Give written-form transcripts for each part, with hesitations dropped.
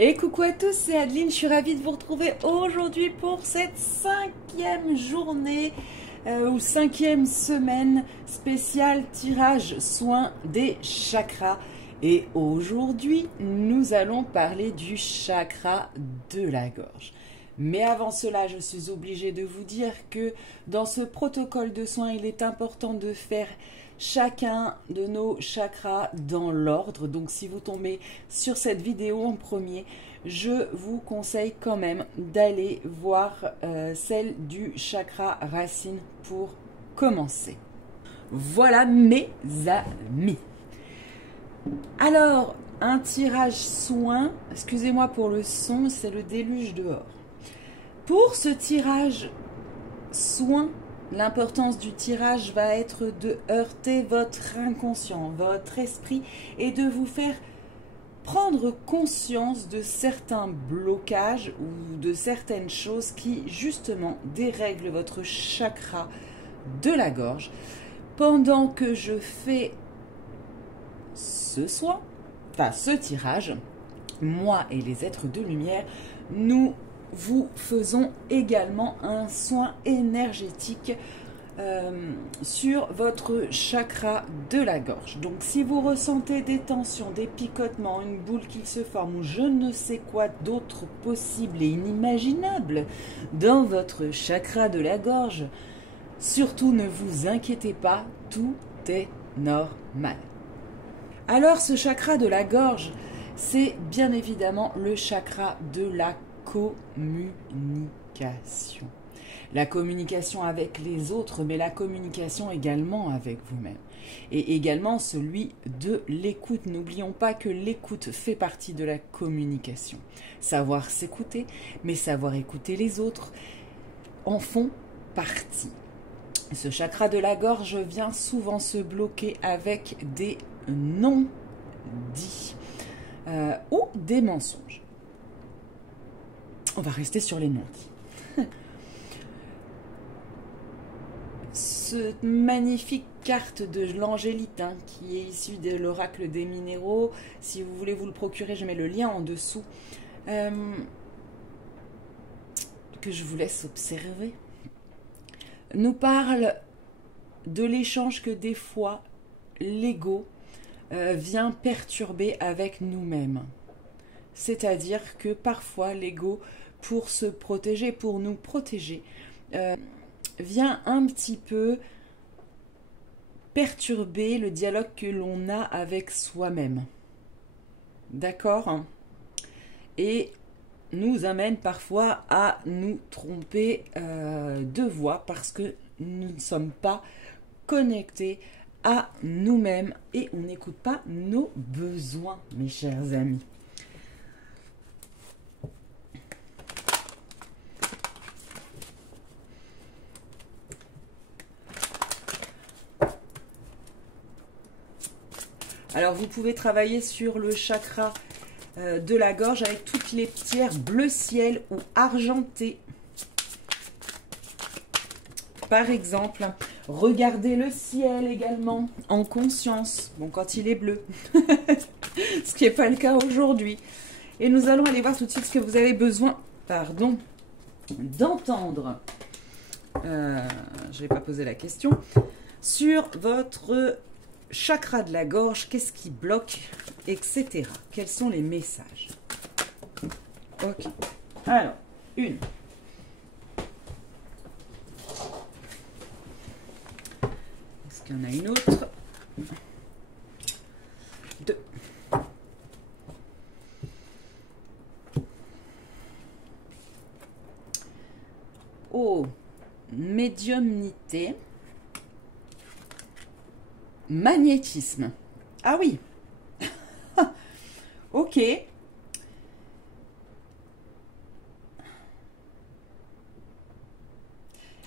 Et coucou à tous, c'est Adeline, je suis ravie de vous retrouver aujourd'hui pour cette cinquième journée ou cinquième semaine spéciale tirage soin des chakras. Et aujourd'hui, nous allons parler du chakra de la gorge. Mais avant cela, je suis obligée de vous dire que dans ce protocole de soins, il est important de faire chacun de nos chakras dans l'ordre. Donc si vous tombez sur cette vidéo en premier, je vous conseille quand même d'aller voir celle du chakra racine pour commencer. Voilà mes amis. Alors, un tirage soin, excusez-moi pour le son, c'est le déluge dehors. Pour ce tirage soin, l'importance du tirage va être de heurter votre inconscient, votre esprit et de vous faire prendre conscience de certains blocages ou de certaines choses qui justement dérèglent votre chakra de la gorge. Pendant que je fais ce soin, enfin ce tirage, moi et les êtres de lumière, nous vous faisons également un soin énergétique sur votre chakra de la gorge. Donc si vous ressentez des tensions, des picotements, une boule qui se forme ou je ne sais quoi d'autre possible et inimaginable dans votre chakra de la gorge, surtout ne vous inquiétez pas, tout est normal. Alors ce chakra de la gorge, c'est bien évidemment le chakra de la communication. La communication avec les autres, mais la communication également avec vous-même. Et également celui de l'écoute. N'oublions pas que l'écoute fait partie de la communication. Savoir s'écouter, mais savoir écouter les autres en font partie. Ce chakra de la gorge vient souvent se bloquer avec des non-dits ou des mensonges. On va rester sur les non-dits. Cette magnifique carte de l'angélite qui est issue de l'oracle des minéraux, si vous voulez vous le procurer, je mets le lien en dessous, que je vous laisse observer, nous parle de l'échange que des fois l'ego vient perturber avec nous-mêmes. C'est-à-dire que parfois l'ego, pour se protéger, pour nous protéger, vient un petit peu perturber le dialogue que l'on a avec soi-même. D'accord ? Et nous amène parfois à nous tromper de voie parce que nous ne sommes pas connectés à nous-mêmes et on n'écoute pas nos besoins, mes chers amis. Alors vous pouvez travailler sur le chakra de la gorge avec toutes les pierres bleu ciel ou argentées. Par exemple, regardez le ciel également en conscience, bon quand il est bleu, ce qui n'est pas le cas aujourd'hui. Et nous allons aller voir tout de suite ce que vous avez besoin, pardon, d'entendre. Je vais pas poser la question. Sur votre chakra de la gorge, qu'est-ce qui bloque, etc. Quels sont les messages? Ok. Alors, une. Est-ce qu'il y en a une autre? Deux. Oh, médiumnité. Magnétisme. Ah oui. Ok.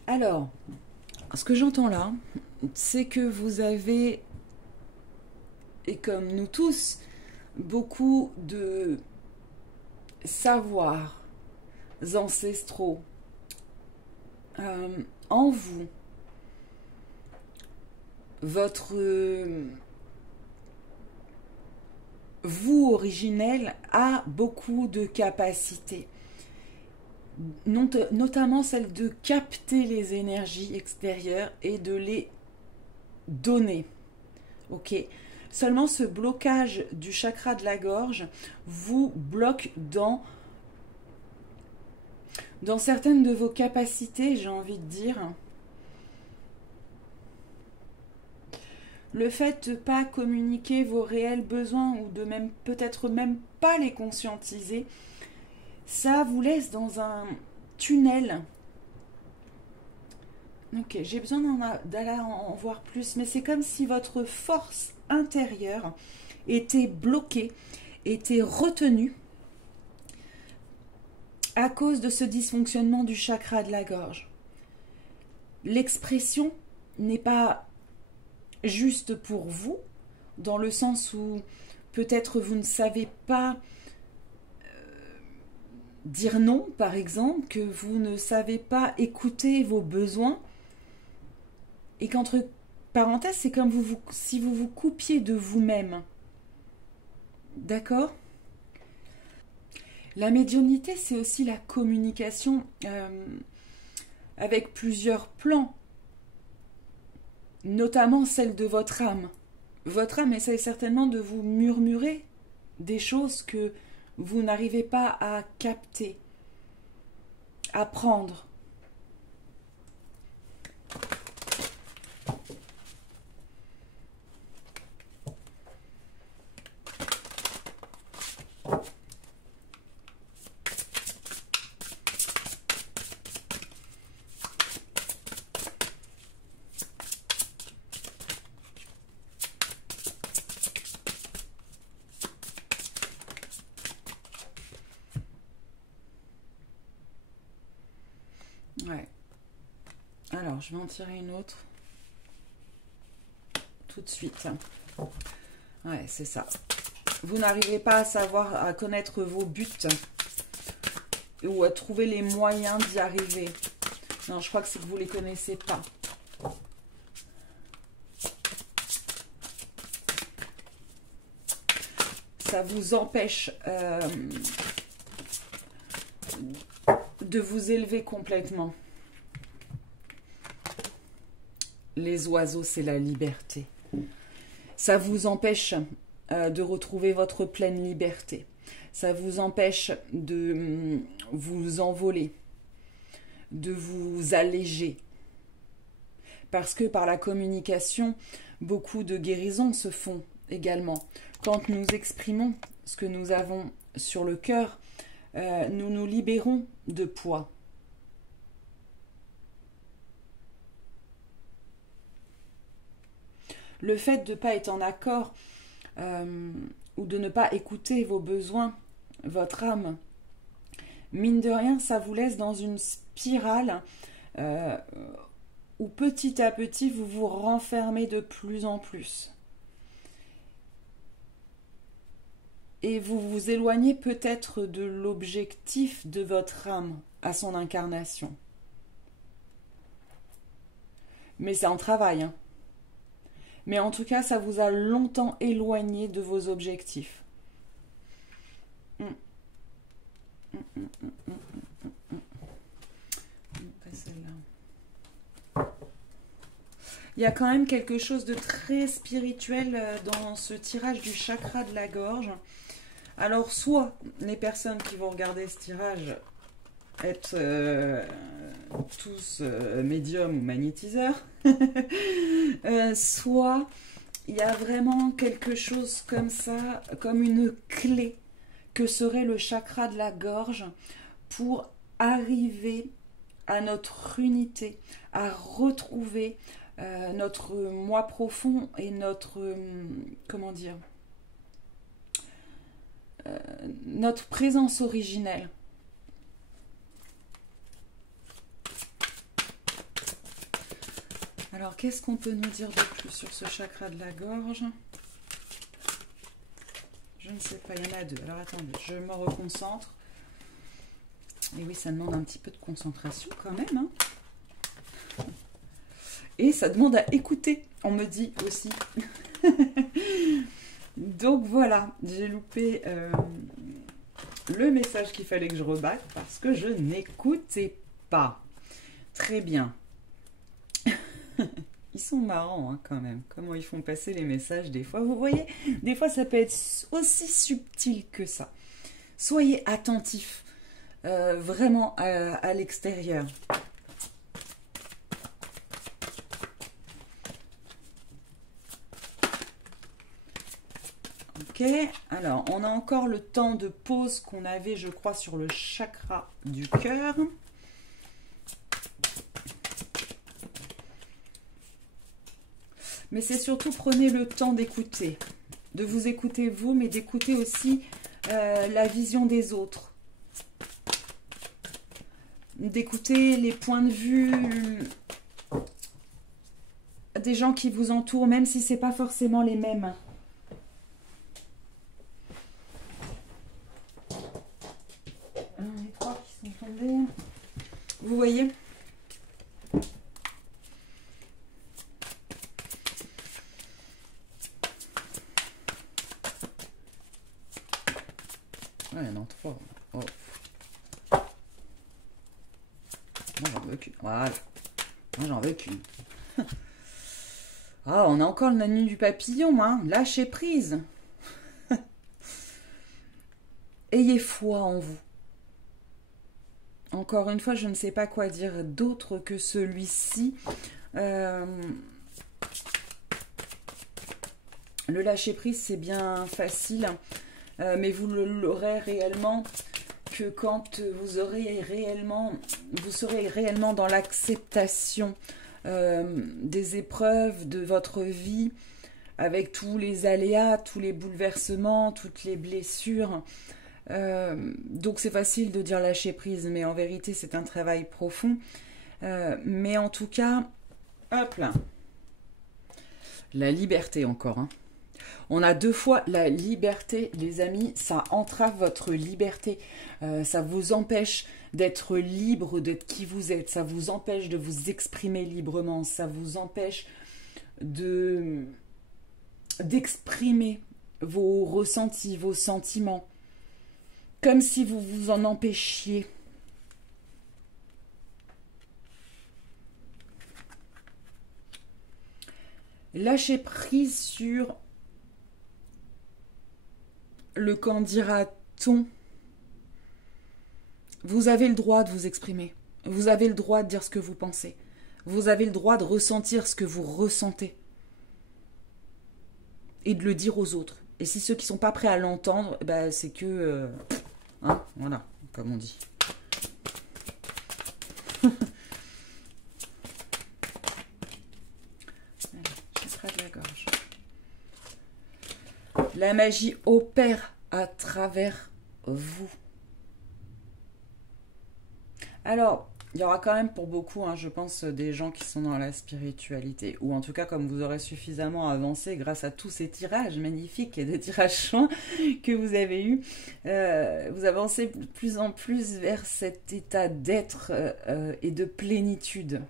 Alors, ce que j'entends là, c'est que vous avez, et comme nous tous, beaucoup de savoirs ancestraux en vous. Votre vous originelle a beaucoup de capacités, notamment celle de capter les énergies extérieures et de les donner. Ok. Seulement ce blocage du chakra de la gorge vous bloque dans certaines de vos capacités, j'ai envie de dire. Le fait de ne pas communiquer vos réels besoins ou de même peut-être même pas les conscientiser, ça vous laisse dans un tunnel. Ok, j'ai besoin d'aller en voir plus, mais c'est comme si votre force intérieure était bloquée, était retenue à cause de ce dysfonctionnement du chakra de la gorge. L'expression n'est pas juste pour vous, dans le sens où peut-être vous ne savez pas dire non, par exemple, que vous ne savez pas écouter vos besoins, et qu'entre parenthèses, c'est comme si vous vous coupiez de vous-même. D'accord ? La médiumnité, c'est aussi la communication avec plusieurs plans, notamment celle de votre âme. Votre âme essaie certainement de vous murmurer des choses que vous n'arrivez pas à capter, à prendre. Ouais. Alors, je vais en tirer une autre. Tout de suite. Ouais, c'est ça. Vous n'arrivez pas à savoir, à connaître vos buts ou à trouver les moyens d'y arriver. Non, je crois que c'est que vous ne les connaissez pas. Ça vous empêche de vous élever complètement. Les oiseaux, c'est la liberté. Ça vous empêche de retrouver votre pleine liberté. Ça vous empêche de vous envoler, de vous alléger. Parce que par la communication, beaucoup de guérisons se font également. Quand nous exprimons ce que nous avons sur le cœur, nous nous libérons de poids. Le fait de ne pas être en accord ou de ne pas écouter vos besoins, votre âme, mine de rien, ça vous laisse dans une spirale où petit à petit, vous vous renfermez de plus en plus. Et vous vous éloignez peut-être de l'objectif de votre âme à son incarnation. Mais c'est un travail, hein. Mais en tout cas, ça vous a longtemps éloigné de vos objectifs. Il y a quand même quelque chose de très spirituel dans ce tirage du chakra de la gorge. Alors, soit les personnes qui vont regarder ce tirage être tous médiums ou magnétiseurs, soit il y a vraiment quelque chose comme ça, comme une clé que serait le chakra de la gorge pour arriver à notre unité, à retrouver notre moi profond et notre, comment dire, notre présence originelle. Alors, qu'est-ce qu'on peut nous dire de plus sur ce chakra de la gorge? Je ne sais pas, il y en a deux. Alors, attendez, je me reconcentre. Et oui, ça demande un petit peu de concentration quand même, hein. Et ça demande à écouter, on me dit aussi. Donc voilà, j'ai loupé le message qu'il fallait que je rebatte parce que je n'écoutais pas. Très bien. Ils sont marrants hein, quand même, comment ils font passer les messages des fois. Vous voyez, des fois ça peut être aussi subtil que ça. Soyez attentifs vraiment à l'extérieur. Ok, alors on a encore le temps de pause qu'on avait, je crois, sur le chakra du cœur. Mais c'est surtout, prenez le temps d'écouter, de vous écouter vous, mais d'écouter aussi la vision des autres. D'écouter les points de vue des gens qui vous entourent, même si ce n'est pas forcément les mêmes. Les trois qui sont tombés. Vous voyez ? Ouais, non, trois. Oh. Moi, j'en veux qu'une. Voilà. Moi, j'en veux qu'une. Ah, on a encore la nuit du papillon, hein. Lâchez prise. Ayez foi en vous. Encore une fois, je ne sais pas quoi dire d'autre que celui-ci. Le lâcher prise, c'est bien facile. Mais vous l'aurez réellement que quand vous serez réellement dans l'acceptation des épreuves de votre vie, avec tous les aléas, tous les bouleversements, toutes les blessures. Donc c'est facile de dire lâcher prise, mais en vérité c'est un travail profond. Mais en tout cas, hop là, la liberté encore, hein. On a deux fois la liberté, les amis, ça entrave votre liberté, ça vous empêche d'être libre, d'être qui vous êtes, ça vous empêche de vous exprimer librement, ça vous empêche d'exprimer vos ressentis, vos sentiments, comme si vous vous en empêchiez. Lâchez prise sur le qu'en dira-t-on. Vous avez le droit de vous exprimer. Vous avez le droit de dire ce que vous pensez. Vous avez le droit de ressentir ce que vous ressentez. Et de le dire aux autres. Et si ceux qui ne sont pas prêts à l'entendre, bah, c'est que... hein, voilà, comme on dit. Chakra de la gorge. La magie opère à travers vous. Alors, il y aura quand même pour beaucoup, hein, je pense, des gens qui sont dans la spiritualité. Ou en tout cas, comme vous aurez suffisamment avancé grâce à tous ces tirages magnifiques et de tirages soins que vous avez eus, vous avancez de plus en plus vers cet état d'être et de plénitude.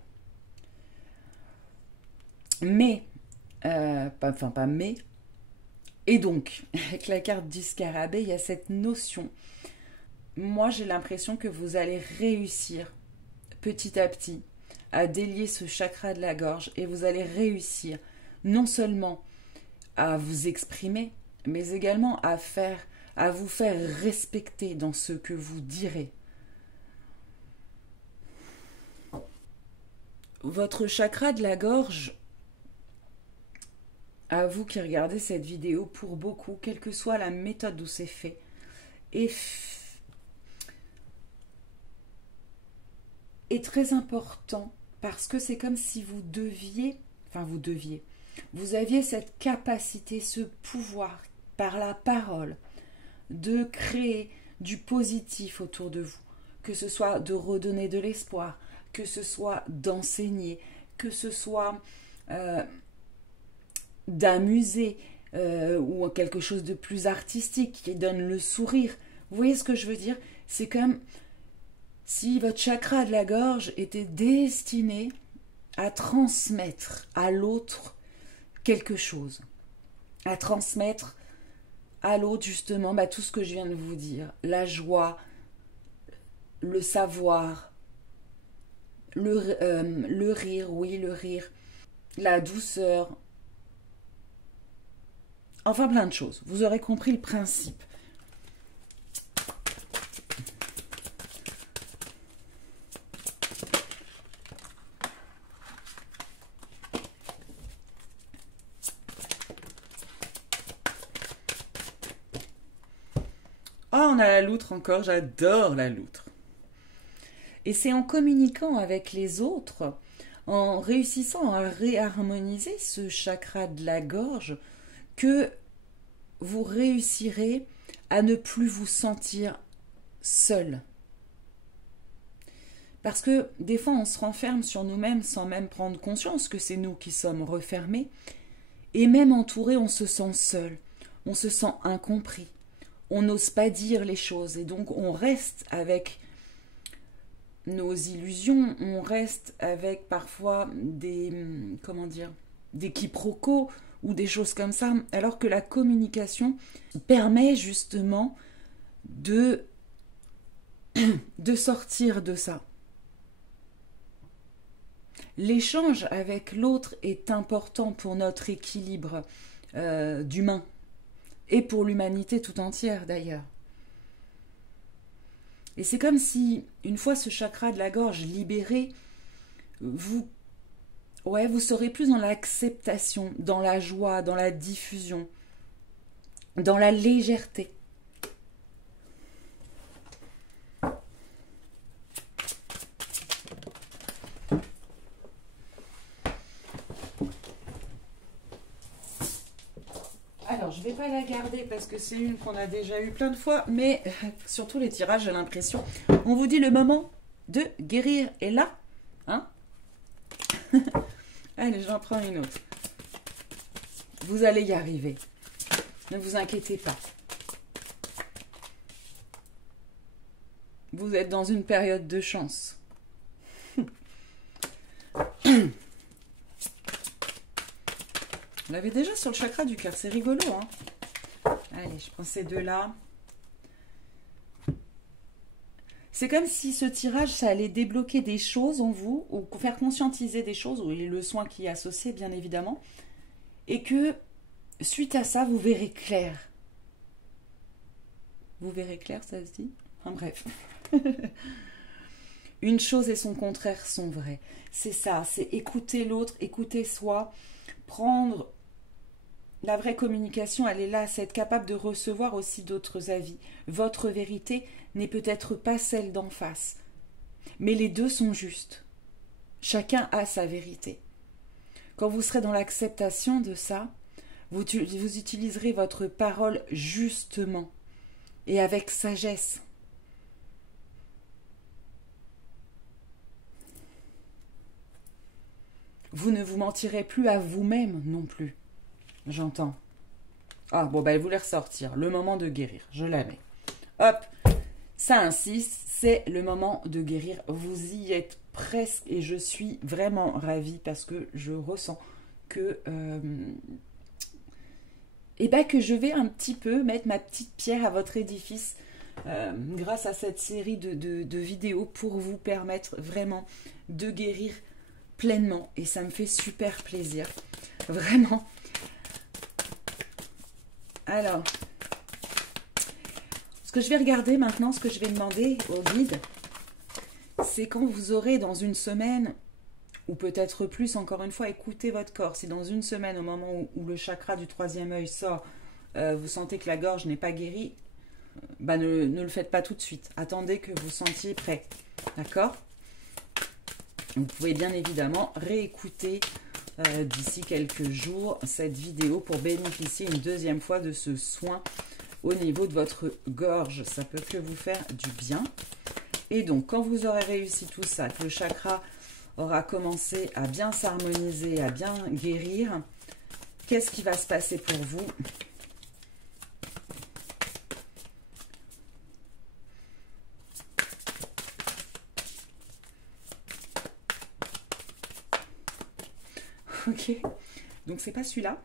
Mais, pas mais, et donc, avec la carte du scarabée, il y a cette notion. Moi, j'ai l'impression que vous allez réussir petit à petit à délier ce chakra de la gorge et vous allez réussir non seulement à vous exprimer, mais également à vous faire respecter dans ce que vous direz. Votre chakra de la gorge, à vous qui regardez cette vidéo, pour beaucoup, quelle que soit la méthode où c'est fait, est très important parce que c'est comme si vous aviez cette capacité, ce pouvoir par la parole de créer du positif autour de vous, que ce soit de redonner de l'espoir, que ce soit d'enseigner, que ce soit d'amuser ou quelque chose de plus artistique qui donne le sourire. Vous voyez ce que je veux dire? C'est comme si votre chakra de la gorge était destiné à transmettre à l'autre quelque chose, à transmettre à l'autre, justement, bah, tout ce que je viens de vous dire. La joie, le savoir, le rire, oui, le rire, la douceur, enfin plein de choses. Vous aurez compris le principe. Oh, on a la loutre encore, j'adore la loutre. Et c'est en communiquant avec les autres, en réussissant à réharmoniser ce chakra de la gorge, que vous réussirez à ne plus vous sentir seul. Parce que des fois, on se renferme sur nous-mêmes sans même prendre conscience que c'est nous qui sommes refermés. Et même entouré, on se sent seul, on se sent incompris. On n'ose pas dire les choses et donc on reste avec nos illusions, on reste avec parfois des quiproquos ou des choses comme ça, alors que la communication permet justement de sortir de ça. L'échange avec l'autre est important pour notre équilibre d'humain. Et pour l'humanité tout entière d'ailleurs. Et c'est comme si, une fois ce chakra de la gorge libéré, vous serez plus dans l'acceptation, dans la joie, dans la diffusion, dans la légèreté. Alors, je ne vais pas la garder parce que c'est une qu'on a déjà eu plein de fois, mais surtout les tirages, j'ai l'impression. On vous dit le moment de guérir est là. Hein? Allez, j'en prends une autre. Vous allez y arriver. Ne vous inquiétez pas. Vous êtes dans une période de chance. On l'avait déjà sur le chakra du cœur, c'est rigolo, hein? Allez, je prends ces deux-là. C'est comme si ce tirage, ça allait débloquer des choses en vous, ou faire conscientiser des choses, ou le soin qui est associé, bien évidemment, et que, suite à ça, vous verrez clair. Vous verrez clair, ça se dit? Enfin bref. Une chose et son contraire sont vraies. C'est ça, c'est écouter l'autre, écouter soi, prendre... La vraie communication, elle est là, c'est être capable de recevoir aussi d'autres avis. Votre vérité n'est peut-être pas celle d'en face, mais les deux sont justes. Chacun a sa vérité. Quand vous serez dans l'acceptation de ça, vous utiliserez votre parole justement et avec sagesse. Vous ne vous mentirez plus à vous-même non plus. J'entends. Ah, bon, ben, elle voulait ressortir. Le moment de guérir. Je la mets. Hop. Ça insiste. C'est le moment de guérir. Vous y êtes presque. Et je suis vraiment ravie parce que je ressens que... que je vais un petit peu mettre ma petite pierre à votre édifice grâce à cette série de vidéos pour vous permettre vraiment de guérir pleinement. Et ça me fait super plaisir. Vraiment. Alors, ce que je vais regarder maintenant, ce que je vais demander au guide, c'est quand vous aurez dans une semaine, ou peut-être plus, encore une fois, écoutez votre corps. Si dans une semaine, au moment où le chakra du troisième œil sort, vous sentez que la gorge n'est pas guérie, ne le faites pas tout de suite. Attendez que vous sentiez prêt. D'accord? Vous pouvez bien évidemment réécouter d'ici quelques jours cette vidéo pour bénéficier une deuxième fois de ce soin au niveau de votre gorge. Ça peut que vous faire du bien. Et donc, quand vous aurez réussi tout ça, que le chakra aura commencé à bien s'harmoniser, à bien guérir, qu'est-ce qui va se passer pour vous? Ok, donc c'est pas celui-là.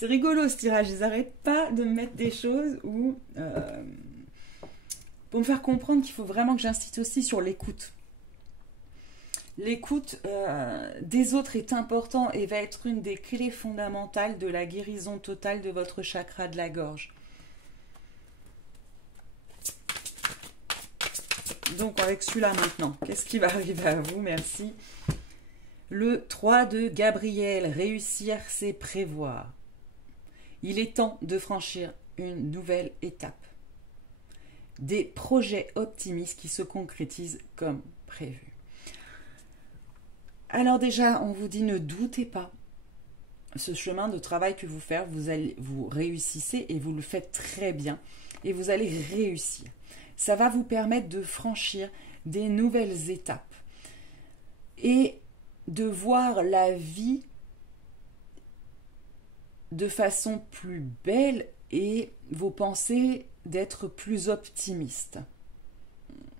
C'est rigolo ce tirage, ils n'arrêtent pas de me mettre des choses où, pour me faire comprendre qu'il faut vraiment que j'insiste aussi sur l'écoute. L'écoute des autres est important et va être une des clés fondamentales de la guérison totale de votre chakra de la gorge. Donc avec celui-là maintenant, qu'est-ce qui va arriver à vous? Merci. Le 3 de Gabriel, réussir c'est prévoir. Il est temps de franchir une nouvelle étape. Des projets optimistes qui se concrétisent comme prévu. Alors déjà, on vous dit ne doutez pas. Ce chemin de travail que vous réussissez et vous le faites très bien. Et vous allez réussir. Ça va vous permettre de franchir des nouvelles étapes. Et de voir la vie de façon plus belle et vos pensées d'être plus optimistes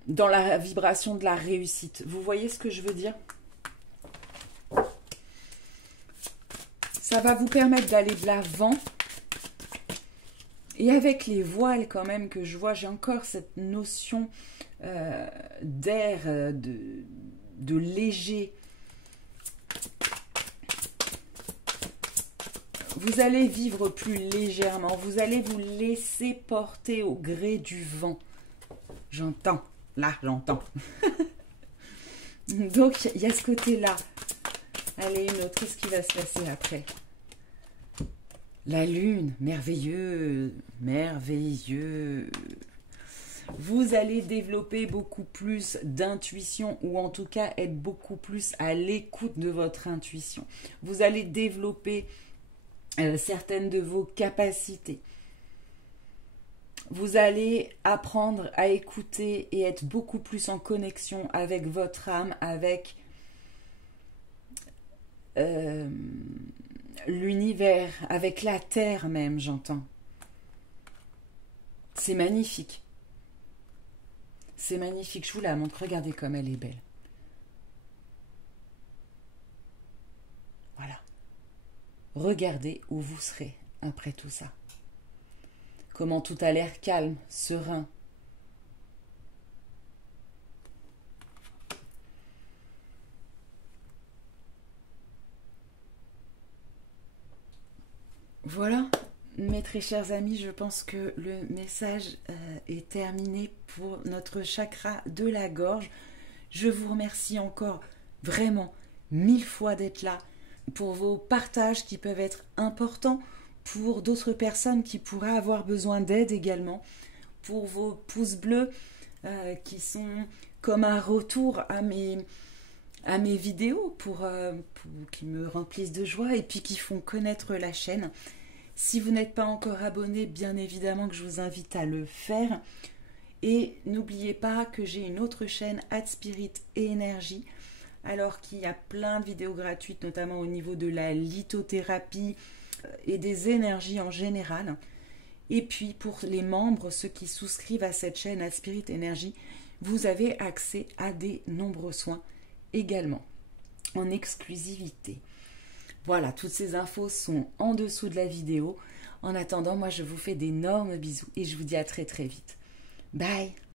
dans la vibration de la réussite. Vous voyez ce que je veux dire? Ça va vous permettre d'aller de l'avant. Et avec les voiles quand même que je vois, j'ai encore cette notion d'air, de léger. Vous allez vivre plus légèrement, vous allez vous laisser porter au gré du vent. J'entends, là j'entends. Donc il y a ce côté-là. Allez, une autre, qu'est-ce qui va se passer après? La lune, merveilleux, merveilleux. Vous allez développer beaucoup plus d'intuition ou en tout cas être beaucoup plus à l'écoute de votre intuition. Vous allez développer certaines de vos capacités. Vous allez apprendre à écouter et être beaucoup plus en connexion avec votre âme, avec l'univers, avec la terre même, j'entends. C'est magnifique. C'est magnifique. Je vous la montre. Regardez comme elle est belle. Voilà. Regardez où vous serez après tout ça. Comment tout a l'air calme, serein. Voilà, mes très chers amis, je pense que le message est terminé pour notre chakra de la gorge. Je vous remercie encore vraiment 1000 fois d'être là pour vos partages qui peuvent être importants pour d'autres personnes qui pourraient avoir besoin d'aide également, pour vos pouces bleus qui sont comme un retour à mes vidéos pour qui me remplissent de joie et puis qui font connaître la chaîne. Si vous n'êtes pas encore abonné, bien évidemment que je vous invite à le faire. Et n'oubliez pas que j'ai une autre chaîne, Spirit et Énergie, alors qu'il y a plein de vidéos gratuites, notamment au niveau de la lithothérapie et des énergies en général. Et puis pour les membres, ceux qui souscrivent à cette chaîne, Spirit Énergie, vous avez accès à des nombreux soins également, en exclusivité. Voilà, toutes ces infos sont en dessous de la vidéo. En attendant, moi je vous fais d'énormes bisous et je vous dis à très très vite. Bye!